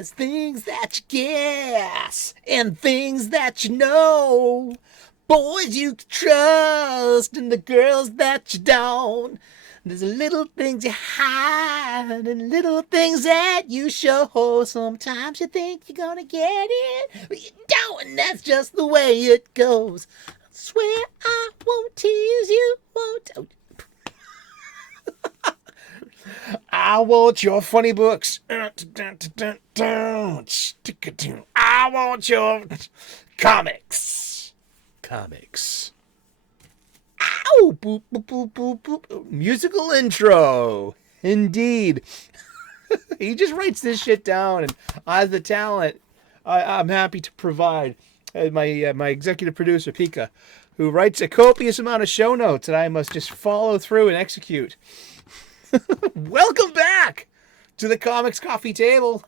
There's things that you guess and things that you know. Boys you can trust and the girls that you don't. There's little things you hide and little things that you show. Sometimes you think you're gonna get it, but you don't, and that's just the way it goes. I swear I won't tease you, won't. I want your funny books. I want your comics. Comics. Ow! Boop, boop, boop, boop, boop. Musical intro. Indeed. He just writes this shit down, and I, the talent, I'm happy to provide my executive producer, Pika, who writes a copious amount of show notes that I must just follow through and execute. Welcome back to the Comics Coffee Table.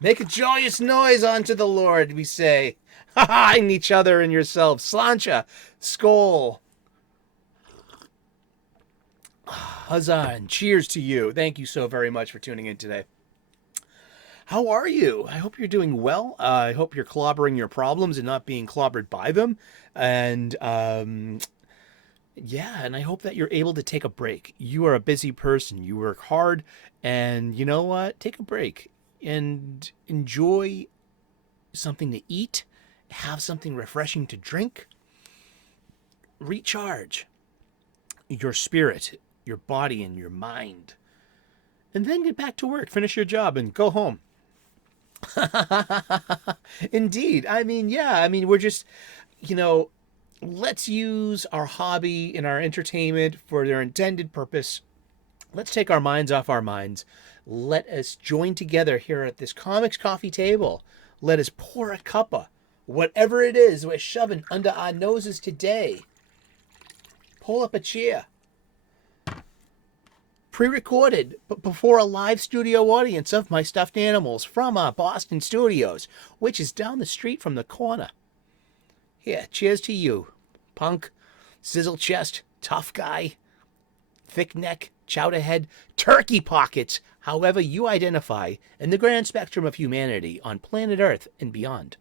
Make a joyous noise unto the Lord, we say. Ha-ha-ing each other and yourselves. Slancha, Skol. Huzzah, and cheers to you. Thank you so very much for tuning in today. How are you? I hope you're doing well. I hope you're clobbering your problems and not being clobbered by them. And, yeah, and I hope that you're able to take a break. You are a busy person. You work hard, and you know what? Take a break and enjoy something to eat, have something refreshing to drink, recharge your spirit, your body, and your mind, and then get back to work, finish your job, and go home. Indeed. We're just, let's use our hobby and our entertainment for their intended purpose. Let's take our minds off our minds. Let us join together here at this comics coffee table. Let us pour a cuppa, whatever it is we're shoving under our noses today. Pull up a chair. Pre-recorded, but before a live studio audience of my stuffed animals from our Boston studios, which is down the street from the corner. Here, cheers to you, punk, sizzle chest, tough guy, thick neck, chowder head, turkey pockets, however you identify in the grand spectrum of humanity on planet Earth and beyond.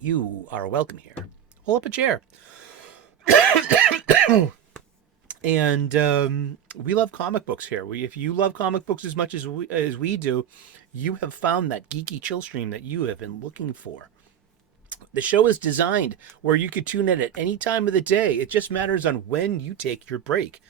You are welcome here. Pull up a chair. And we love comic books here. If you love comic books as much as we do, you have found that geeky chill stream that you have been looking for. The show is designed where you could tune in at any time of the day. It just matters on when you take your break.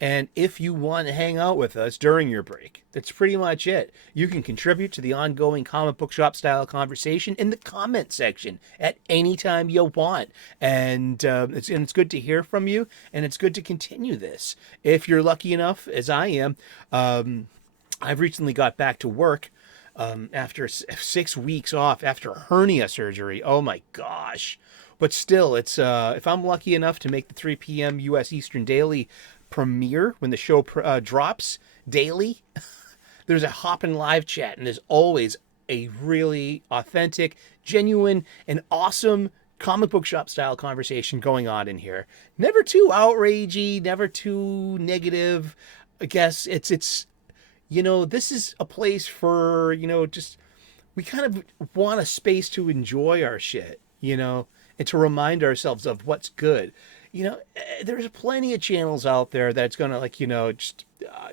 And if you want to hang out with us during your break, that's pretty much it. You can contribute to the ongoing comic book shop style conversation in the comment section at any time you want. And it's good to hear from you, and it's good to continue this. If you're lucky enough, as I am, I've recently got back to work after 6 weeks off after hernia surgery. Oh my gosh. But still, it's if I'm lucky enough to make the 3 p.m. U.S. Eastern Daily premiere when the show drops daily, there's a hoppin' live chat, and there's always a really authentic, genuine, and awesome comic book shop style conversation going on in here. Never too outragey, never too negative. I guess it's this is a place for, just, we kind of want a space to enjoy our shit, and to remind ourselves of what's good. There's plenty of channels out there that's going to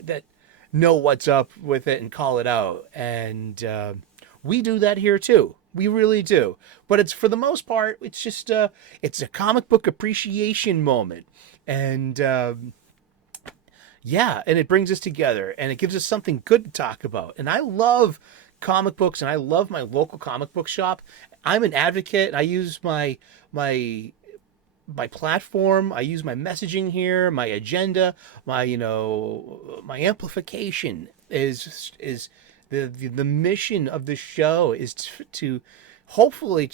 that know what's up with it and call it out. And we do that here too. We really do. But it's, for the most part, it's just, it's a comic book appreciation moment. And yeah, and it brings us together, and it gives us something good to talk about. And I love comic books, and I love my local comic book shop. I'm an advocate, and I use my platform, I use my messaging here, my agenda, my amplification is the mission of the show is to hopefully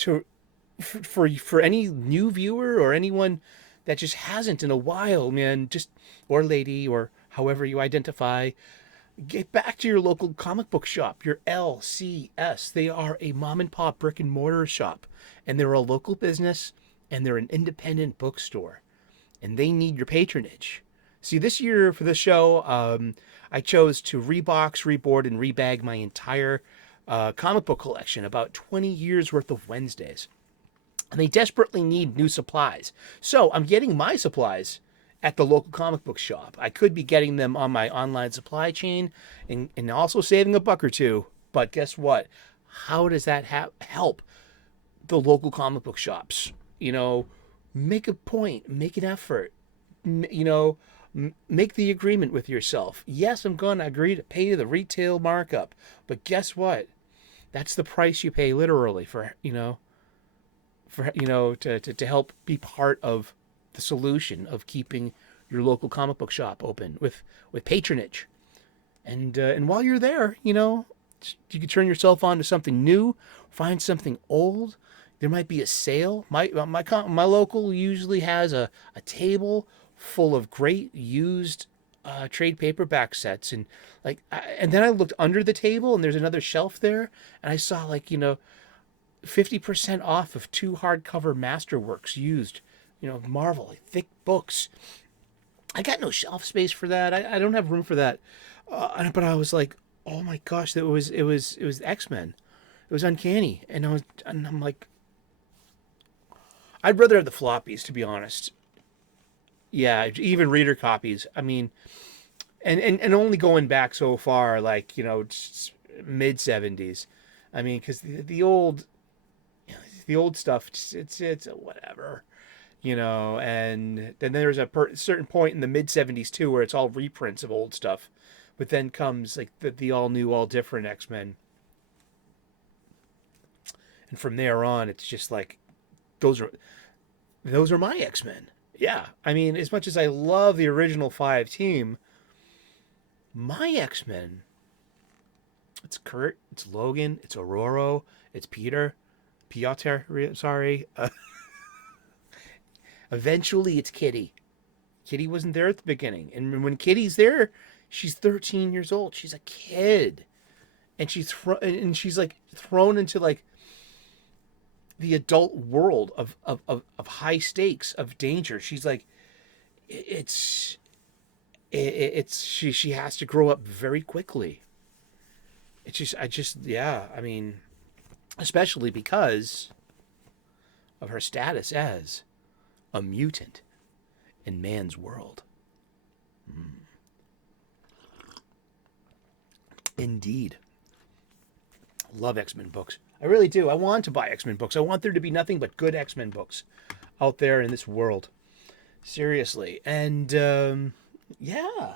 for any new viewer or anyone that just hasn't in a while, man, or lady, or however you identify, get back to your local comic book shop, your LCS. They are a mom and pop brick and mortar shop, and they're a local business, and they're an independent bookstore, and they need your patronage. See, this year for the show, I chose to rebox, reboard, and rebag my entire comic book collection, about 20 years worth of Wednesdays. And they desperately need new supplies. So I'm getting my supplies at the local comic book shop. I could be getting them on my online supply chain and also saving a buck or two. But guess what? How does that help the local comic book shops? You know, make a point, make an effort, you know, make the agreement with yourself. Yes, I'm going to agree to pay the retail markup, but guess what? That's the price you pay literally for, to help be part of the solution of keeping your local comic book shop open with patronage. And while you're there, you can turn yourself on to something new, find something old. There might be a sale. My local usually has a table full of great used trade paperback sets, and and then I looked under the table and there's another shelf there, and I saw 50% off of 2 hardcover Masterworks used, Marvel, thick books. I got no shelf space for that. I don't have room for that. But I was like, oh my gosh, it was X-Men. It was uncanny, and I'm like, I'd rather have the floppies, to be honest. Yeah, even reader copies. I mean, and only going back so far, mid 70s. I mean, because the old stuff, it's whatever, And then there's a certain point in the mid 70s too, where it's all reprints of old stuff, but then comes the all new, all different X-Men, and from there on, it's just those are my X-Men. Yeah, I mean, as much as I love the original 5 team, my X-Men, it's Kurt, it's Logan, it's Aurora, it's Piotr, sorry. Eventually, it's Kitty. Kitty wasn't there at the beginning, and when Kitty's there, she's 13 years old. She's a kid, and she's thrown into the adult world of high stakes, of danger. She's she has to grow up very quickly. I mean, especially because of her status as a mutant in man's world. Indeed. Love X-Men books. I really do. I want to buy X-Men books. I want there to be nothing but good X-Men books out there in this world. Seriously. And, yeah.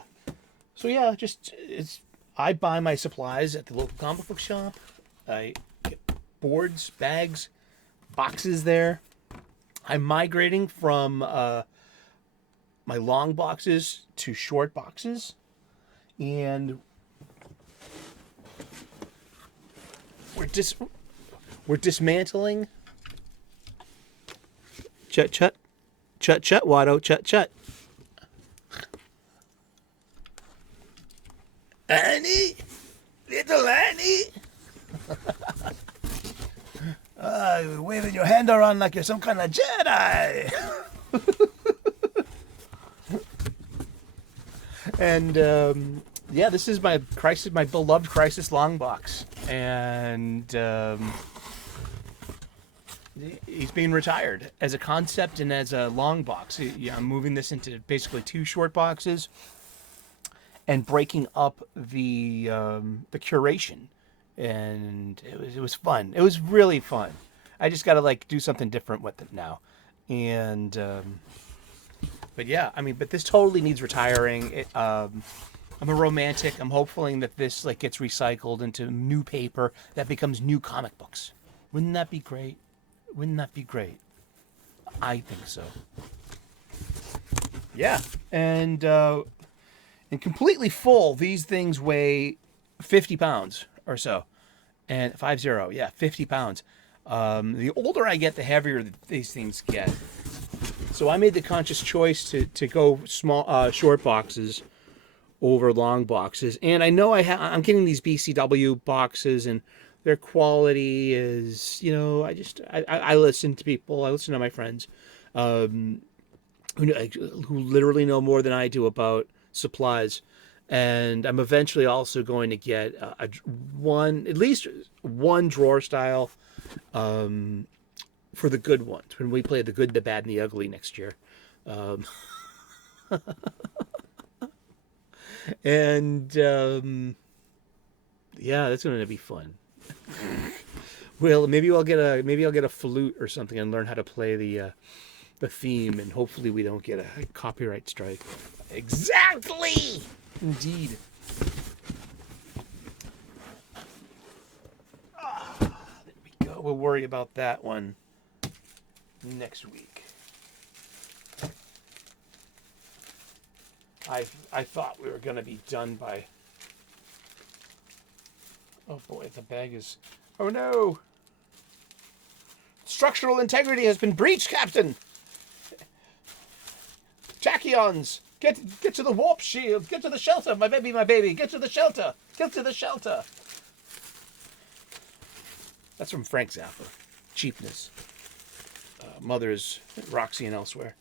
So, yeah, I buy my supplies at the local comic book shop. I get boards, bags, boxes there. I'm migrating from my long boxes to short boxes. And we're dismantling. Chut, Watto, chut. Annie, little Annie. You're waving your hand around like you're some kind of Jedi. And yeah, this is my beloved Crisis long box, and he's being retired as a concept and as a long box. Yeah, I'm moving this into basically 2 short boxes and breaking up the curation, and it was fun. It was really fun. I just got to do something different with it now, and but yeah, I mean, but this totally needs retiring. I'm a romantic. I'm hoping that this gets recycled into new paper that becomes new comic books. Wouldn't that be great? Wouldn't that be great? I think so. Yeah, and completely full, these things weigh 50 pounds or so, and 50 pounds. The older I get, the heavier these things get. So I made the conscious choice to go short boxes over long boxes, and I know I'm getting these BCW boxes, and their quality is, I listen to people, I listen to my friends, who literally know more than I do about supplies, And I'm eventually also going to get at least one drawer style for the good ones when we play the good, the bad, and the ugly next year. Um, and yeah, that's going to be fun. Well, maybe I'll get a flute or something and learn how to play the theme, and hopefully we don't get a copyright strike. Exactly. Indeed. There we go. We'll worry about that one next week. I thought we were going to be done by... Oh boy, the bag is... Oh no! Structural integrity has been breached, Captain! Tachyons! Get to the warp shield! Get to the shelter! My baby! Get to the shelter! Get to the shelter! That's from Frank Zappa. Cheapness. Mothers, Roxy and Elsewhere.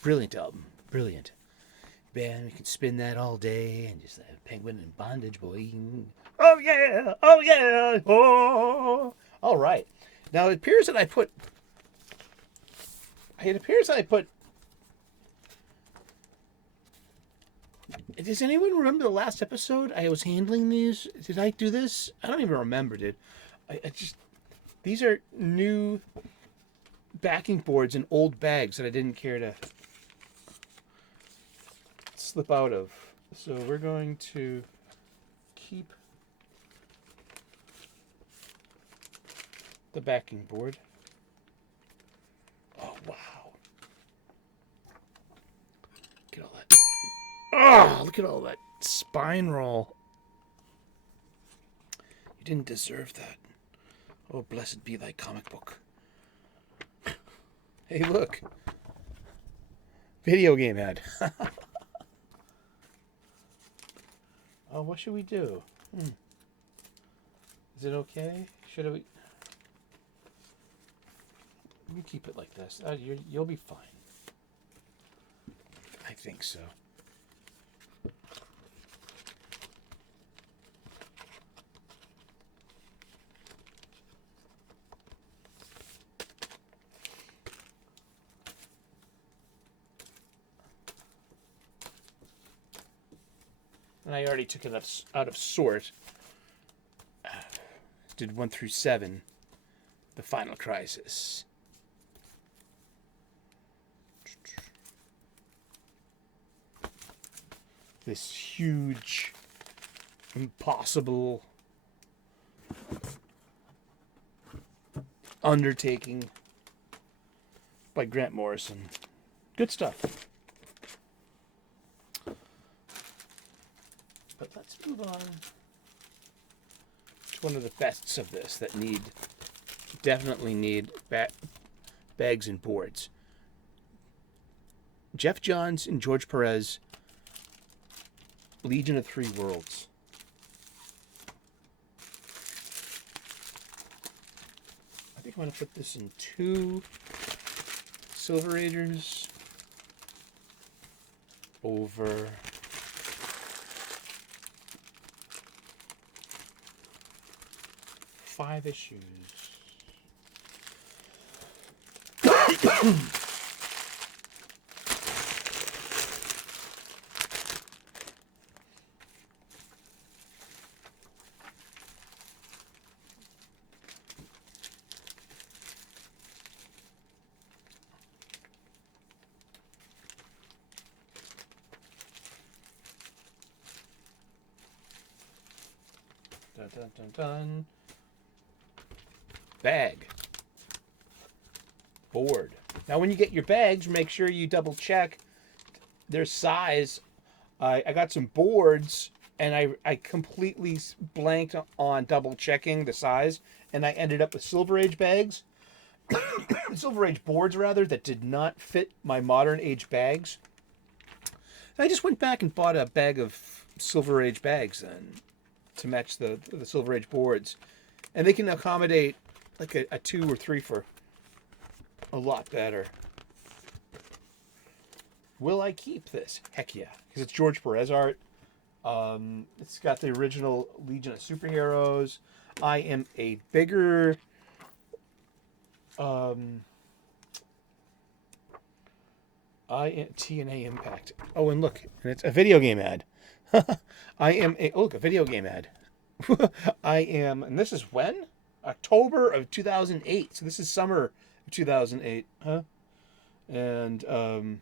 Brilliant album. Brilliant. Man, we can spin that all day and just penguin in bondage, boy. Oh yeah! Oh yeah! Oh! All right. Now it appears that I put... Does anyone remember the last episode? I was handling these. Did I do this? I don't even remember, dude. These are new backing boards in old bags that I didn't care to slip out of. So we're going to keep the backing board. Oh, wow. Look at all that. Oh, look at all that spine roll. You didn't deserve that. Oh, blessed be thy comic book. Hey, look. Video game ad. Oh, what should we do? Is it okay? Should we... You keep it like this. You'll be fine. I think so. And I already took it out of sort. Did 1 through 7. The Final Crisis. This huge, impossible undertaking by Grant Morrison. Good stuff. But let's move on to one of the bests of this that definitely need bags and boards. Jeff Johns and George Perez, Legion of Three Worlds. I think I'm going to put this in 2 Silver Raiders over 5 issues. Dun, dun, dun, dun. Bag. Board. Now when you get your bags, make sure you double check their size. I got some boards and I completely blanked on double checking the size, and I ended up with Silver Age bags. Silver Age boards rather, that did not fit my modern age bags. And I just went back and bought a bag of Silver Age bags then to match the Silver Age boards, and they can accommodate like a 2 or 3 for a lot better. Will I keep this? Heck yeah, because it's George Perez art. It's got the original Legion of Superheroes. I am a bigger TNA Impact. Oh, and look, and it's a video game ad. A video game ad. And this is when? October of 2008. So this is summer of 2008, huh? And here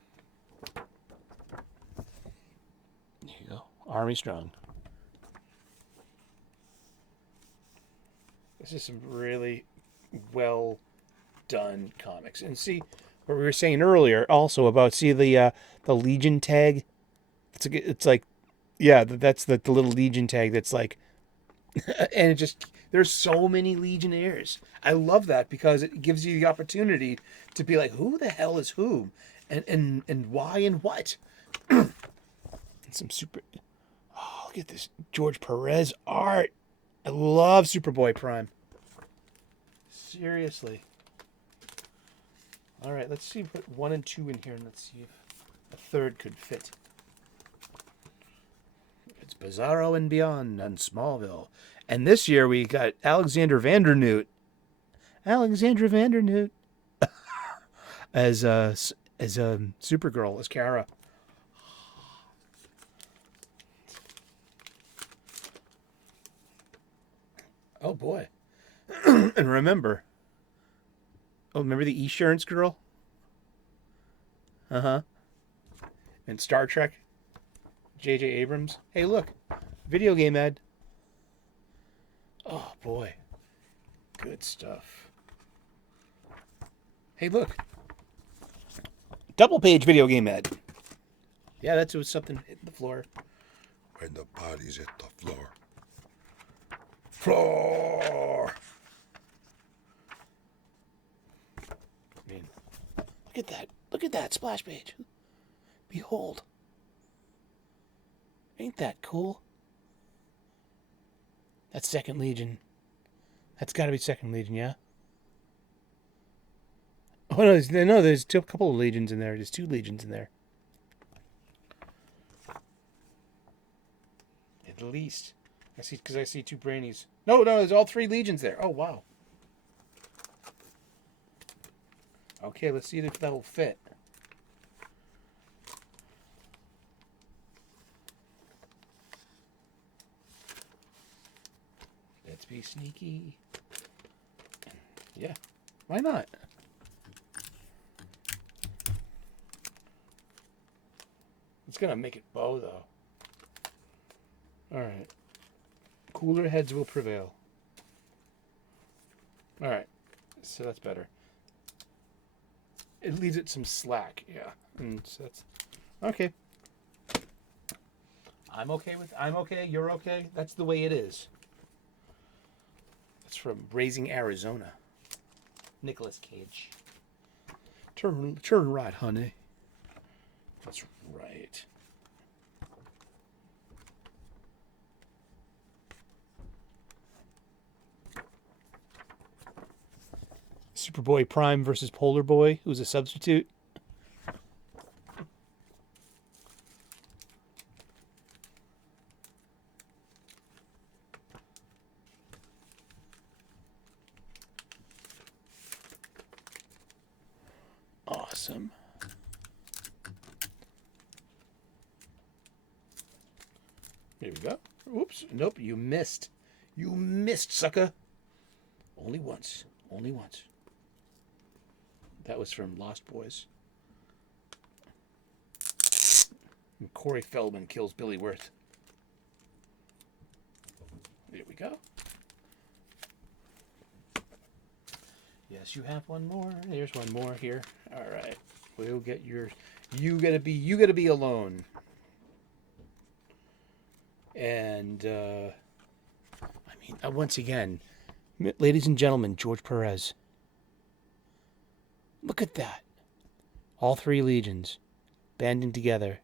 you go, Army Strong. This is some really well done comics. And see what we were saying earlier also about the Legion tag. It's like, yeah, that's the little Legion tag that's like, and it just, there's so many Legionnaires. I love that because it gives you the opportunity to be like, who the hell is who, and why and what. And some super. Oh, look at this George Perez art. I love Superboy Prime. Seriously. All right, let's see, put 1 and 2 in here, and let's see if a third could fit. It's Bizarro and Beyond and Smallville. And this year we got Alexander Vandernoot. Alexandra Vandernoot. as Supergirl, as Kara. Oh boy. And remember the Esurance girl? Uh-huh. And Star Trek? J.J. Abrams. Hey, look. Video game ad. Oh, boy. Good stuff. Hey, look. Double page video game ad. Yeah, that's what something hit the floor. When the bodies hit the floor. Floor! I mean, look at that. Look at that splash page. Behold. Ain't that cool? That's Second Legion. That's got to be Second Legion, yeah? Oh, no, there's a couple of Legions in there. There's 2 Legions in there. At least. I see 2 Brainies. No, there's all 3 Legions there. Oh, wow. Okay, let's see if that'll fit. Let's be sneaky. Yeah, why not? It's gonna make it bow, though. All right. Cooler heads will prevail. All right, so that's better. It leaves it some slack, yeah. And so that's okay. I'm okay, you're okay. That's the way it is. That's from Raising Arizona. Nicolas Cage. Turn right, honey. That's right. Superboy Prime versus Polar Boy, who's a substitute. Awesome. Here we go. Oops. Nope, you missed. You missed, sucker. Only once. Only once. That was from Lost Boys. And Corey Feldman kills Billy Wirth. There we go. Yes, you have one more. There's one more here. All right. We'll get yours. You gotta be alone. And once again, ladies and gentlemen, George Perez. Look at that. All 3 Legions banding together.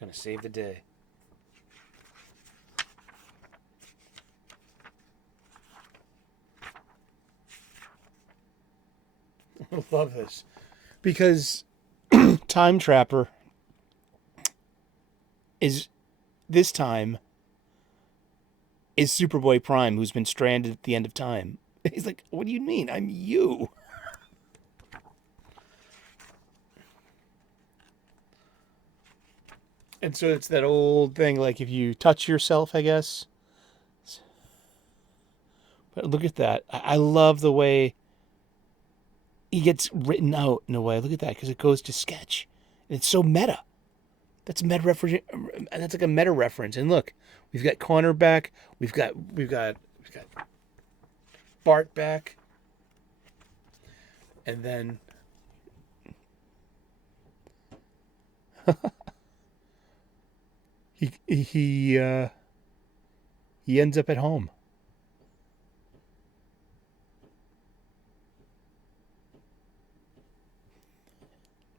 Gonna save the day. I love this. Because time trapper is this time is Superboy Prime, who's been stranded at the end of time. He's like, what do you mean? I'm you. And so it's that old thing, like if you touch yourself, I guess. But look at that. I love the way he gets written out in a way. Look at that, because it goes to sketch. And it's so meta. That's meta reference. That's like a meta reference. And look, we've got Connor back. We've got Bart back. And then he ends up at home.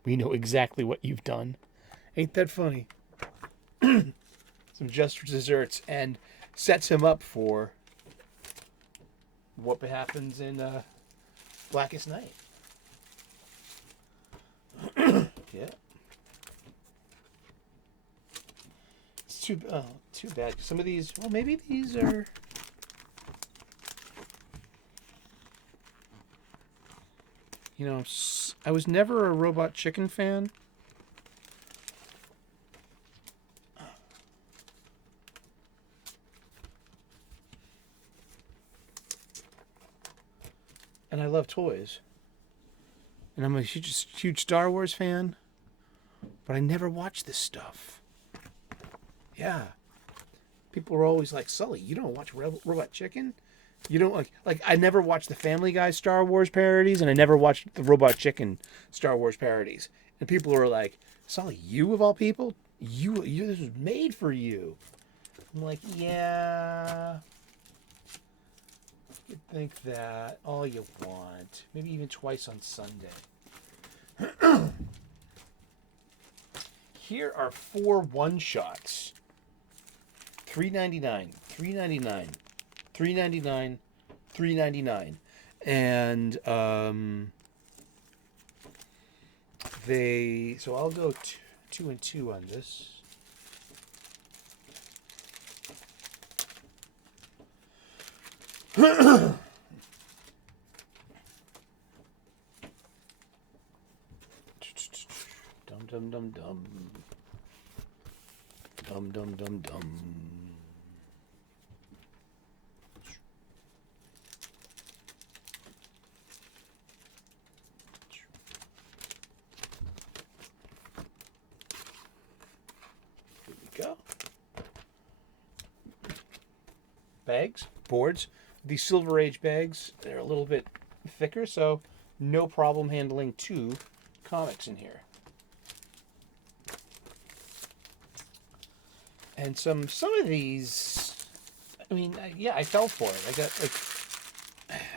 We know exactly what you've done. Ain't that funny? Some just desserts, and sets him up for what happens in Blackest Night. Yeah. It's too bad. Some of these, well, maybe these are. You know, I was never a Robot Chicken fan. And I love toys. And I'm a huge Star Wars fan. But I never watched this stuff. Yeah. People were always like, Sully, you don't watch Robot Chicken? You don't like I never watched the Family Guy Star Wars parodies, and I never watched the Robot Chicken Star Wars parodies. And people were like, Sully, you of all people? You this was made for you. I'm like, yeah. You think that all you want. Maybe even twice on Sunday. Here are 4 one-shots. $3.99, $3.99, $3.99, $3.99, and so I'll go 2 and 2 on this. Dum dum dum dum. Dum dum dum dum. Here we go. Bags, boards. These Silver Age bags, they're a little bit thicker, so no problem handling 2 comics in here. And some of these, I mean, yeah, I fell for it. I got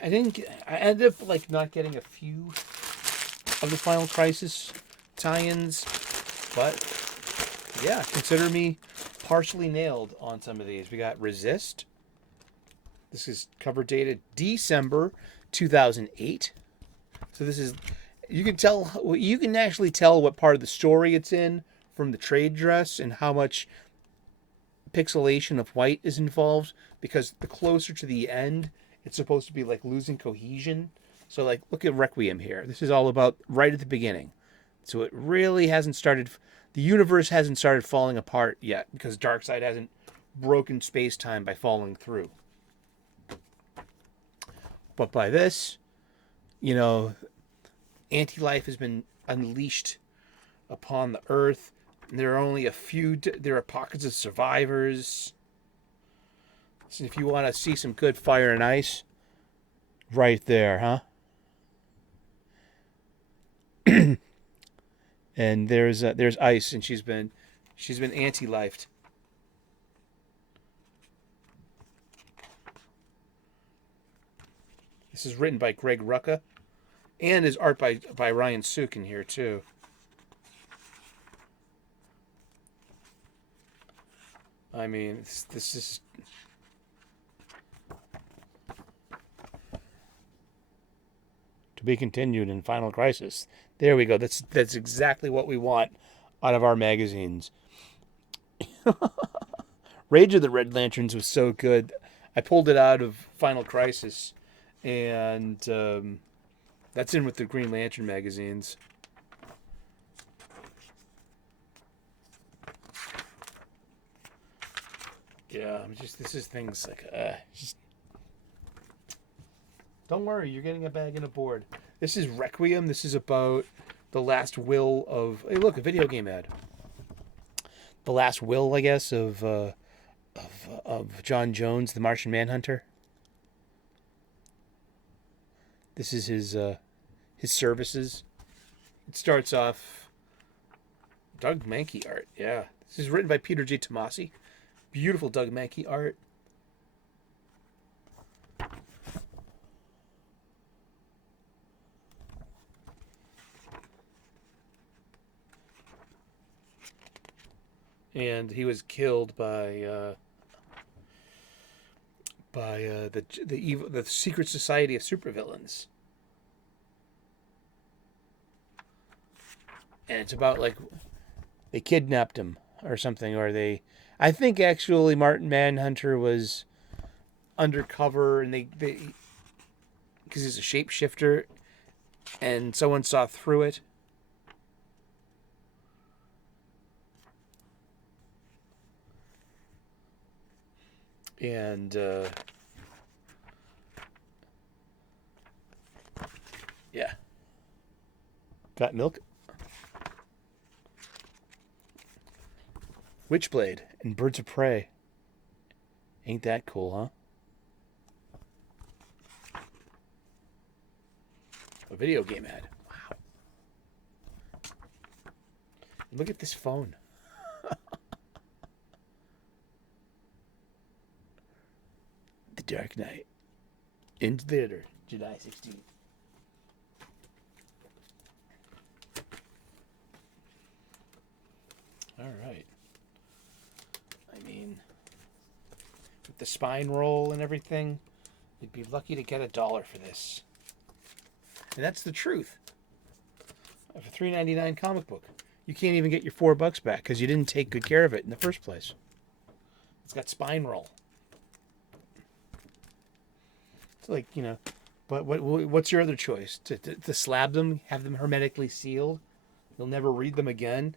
I ended up like not getting a few of the Final Crisis tie-ins, but yeah, consider me partially nailed on some of these. We got Resist. This is cover dated December 2008. So this is, you can actually tell what part of the story it's in from the trade dress and how much pixelation of white is involved, because the closer to the end, it's supposed to be like losing cohesion. So like, look at Requiem here. This is all about right at the beginning. So it really hasn't started, the universe hasn't started falling apart yet, because Darkseid hasn't broken space-time by falling through. But by this, you know, anti-life has been unleashed upon the Earth. There are only there are pockets of survivors. So if you want to see some good Fire and Ice, right there, huh? And there's Ice, and she's been anti-lifed. This is written by Greg Rucka, and is art by Ryan Sook in here too. I mean, this is. To be continued in Final Crisis. There we go. That's exactly what we want out of our magazines. Rage of the Red Lanterns was so good. I pulled it out of Final Crisis, and that's in with the Green Lantern magazines. Yeah, this is things like just. Don't worry, you're getting a bag and a board. This is Requiem. This is about the last will of. Hey, look, a video game ad. The last will, I guess, of John Jones, the Martian Manhunter. This is his services. It starts off Doug Mankey art. Yeah, this is written by Peter J. Tomasi. Beautiful Doug Mankey art. And he was killed by the secret society of supervillains. And it's about like they kidnapped him or something, or they. I think actually Martin Manhunter was undercover, and they because he's a shapeshifter, and someone saw through it. And yeah, got milk. Witchblade and Birds of Prey. Ain't that cool, huh? A video game ad. Wow. Look at this phone. The Dark Knight. In theater, July 16th. All right. I mean, with the spine roll and everything, you'd be lucky to get $1 for this. And that's the truth. Of a $3.99 comic book, you can't even get your $4 back because you didn't take good care of it in the first place. It's got spine roll. It's like, but what's your other choice? To slab them, have them hermetically sealed? You'll never read them again?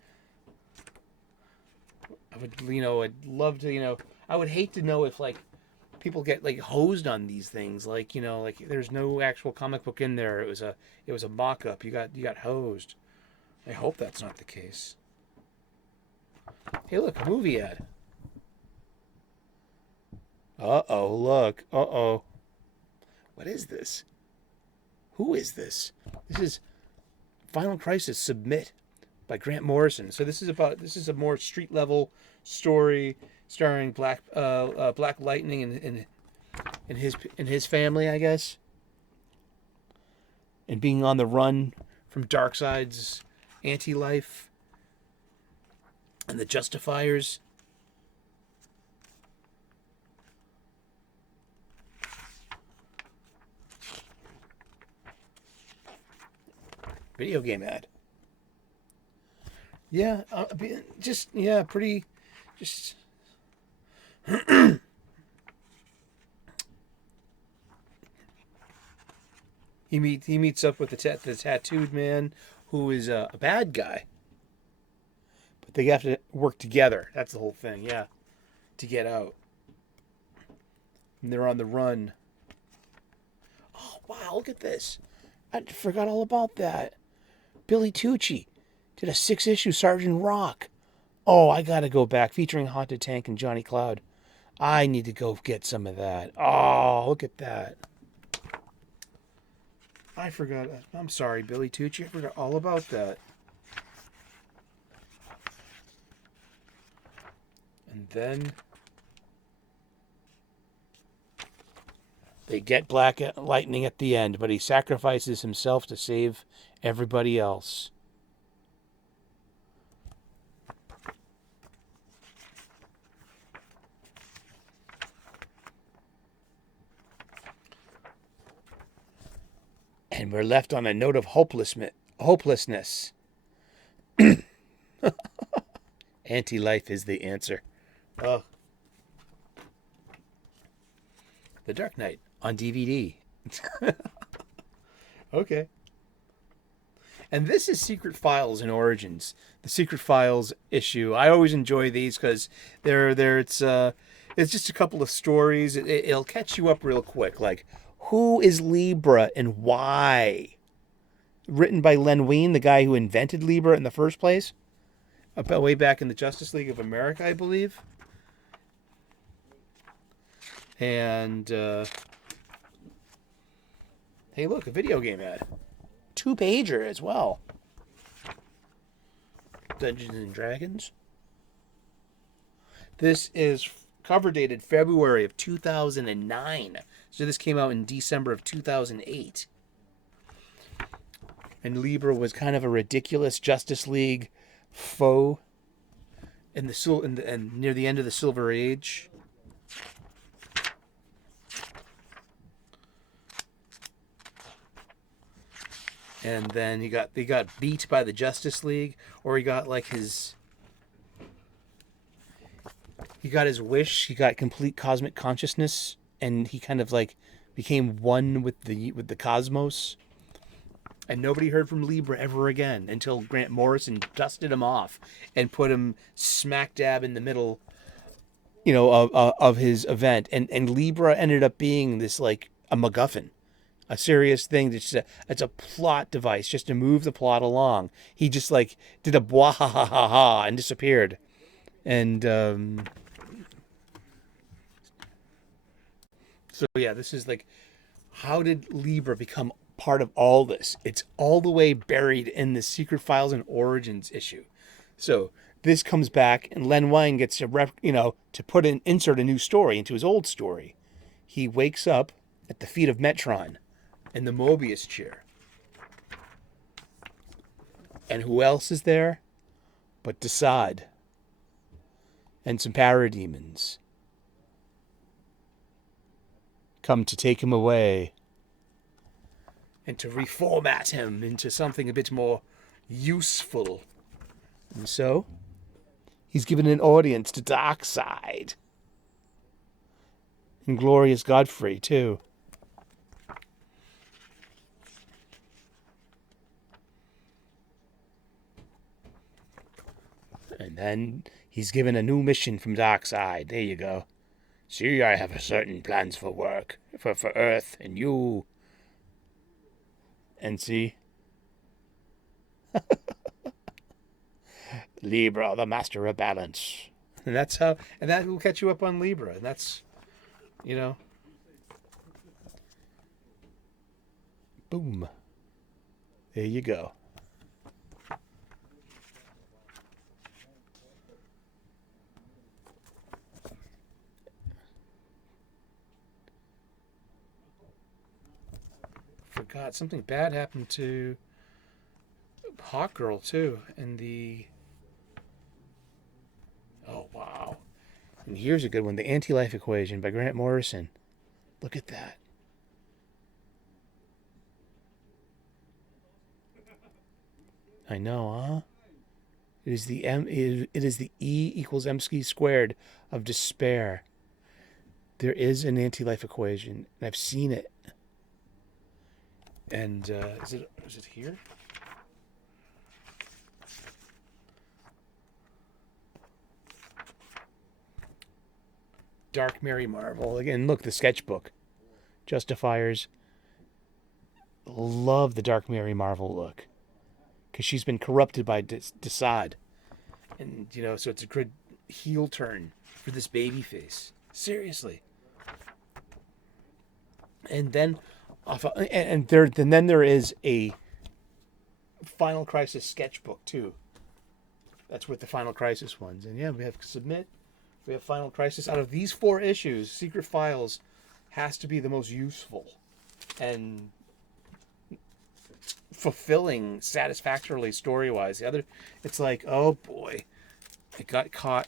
I would, I'd love to, I would hate to know if, like, people get, like, hosed on these things. Like, like, there's no actual comic book in there. It was a mock-up. You got hosed. I hope that's not the case. Hey, look, a movie ad. Uh-oh, look. Uh-oh. What is this? Who is this? This is Final Crisis Submit by Grant Morrison. So this is a more street level story starring Black Lightning and his family, I guess, and being on the run from Darkseid's anti-life and the Justifiers. Video game ad. Yeah, pretty, just. He meets up with the tattooed man who is a bad guy, but they have to work together. That's the whole thing, yeah, to get out. And they're on the run. Oh wow! Look at this. I forgot all about that. Billy Tucci did a 6-issue Sergeant Rock. Oh, I gotta go back, featuring Haunted Tank and Johnny Cloud. I need to go get some of that. Oh, look at that. I forgot. I'm sorry, Billy Tucci. I forgot all about that. And then they get Black Lightning at the end, but he sacrifices himself to save everybody else. And we're left on a note of hopelessness. Anti-life is the answer. Oh. The Dark Knight on DVD. Okay. And this is Secret Files and Origins. The Secret Files issue. I always enjoy these because it's just a couple of stories. It'll catch you up real quick. Like, who is Libra and why? Written by Len Wein, the guy who invented Libra in the first place. About way back in the Justice League of America, I believe. And hey, look, a video game ad. 2-pager as well. Dungeons and Dragons. This is cover dated February of 2009. So this came out in December of 2008. And Libra was kind of a ridiculous Justice League foe in the near the end of the Silver Age. And then he got beat by the Justice League, or he got his wish. He got complete cosmic consciousness, and he kind of like became one with the cosmos. And nobody heard from Libra ever again until Grant Morrison dusted him off and put him smack dab in the middle, of his event. And Libra ended up being this like a MacGuffin. A serious thing. It's a plot device just to move the plot along. He just like did a blah ha ha ha ha and disappeared. And so yeah, this is like, how did Libra become part of all this? It's all the way buried in the Secret Files and Origins issue. So this comes back, and Len Wein gets to insert a new story into his old story. He wakes up at the feet of Metron in the Mobius chair. And who else is there but Desaad and some parademons come to take him away and to reformat him into something a bit more useful. And so he's given an audience to Darkseid. And Glorious Godfrey, too. And then he's given a new mission from Darkseid. There you go. See, I have certain plans for work, for Earth and you. And see? Libra, the master of balance. And that's how, and that will catch you up on Libra. And that's, boom. There you go. Forgot something bad happened to Hawkgirl too, and oh wow. And here's a good one, The Anti-Life Equation by Grant Morrison. Look at that. I know, huh? It is the E equals MC squared of despair. There is an anti-life equation, and I've seen it. And is it here? Dark Mary Marvel. Again, look, the sketchbook. Justifiers. Love the Dark Mary Marvel look. Because she's been corrupted by Desaad. And, so it's a good heel turn for this baby face. Seriously. And then then there is a Final Crisis sketchbook too. That's with the Final Crisis ones. And yeah, we have Submit. We have Final Crisis. Out of these 4 issues, Secret Files has to be the most useful and fulfilling satisfactorily story-wise. The other, it's like, oh boy, it got caught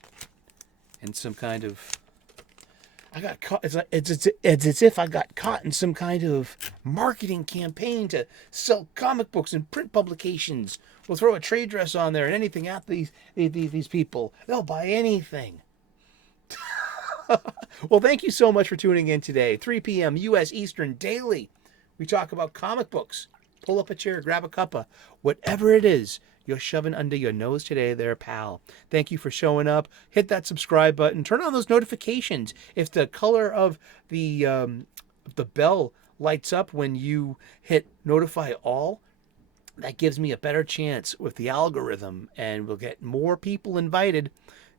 in some kind of, I got caught. It's as if I got caught in some kind of marketing campaign to sell comic books and print publications. We'll throw a trade dress on there and anything at these people. They'll buy anything. Well, thank you so much for tuning in today. 3 p.m. U.S. Eastern daily. We talk about comic books. Pull up a chair, grab a cuppa. Whatever it is you're shoving under your nose today there, pal. Thank you for showing up. Hit that subscribe button. Turn on those notifications. If the color of the bell lights up when you hit notify all, that gives me a better chance with the algorithm, and we'll get more people invited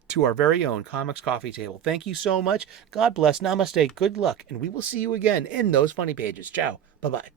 to our very own Comics Coffee Table. Thank you so much. God bless. Namaste. Good luck. And we will see you again in those funny pages. Ciao. Bye-bye.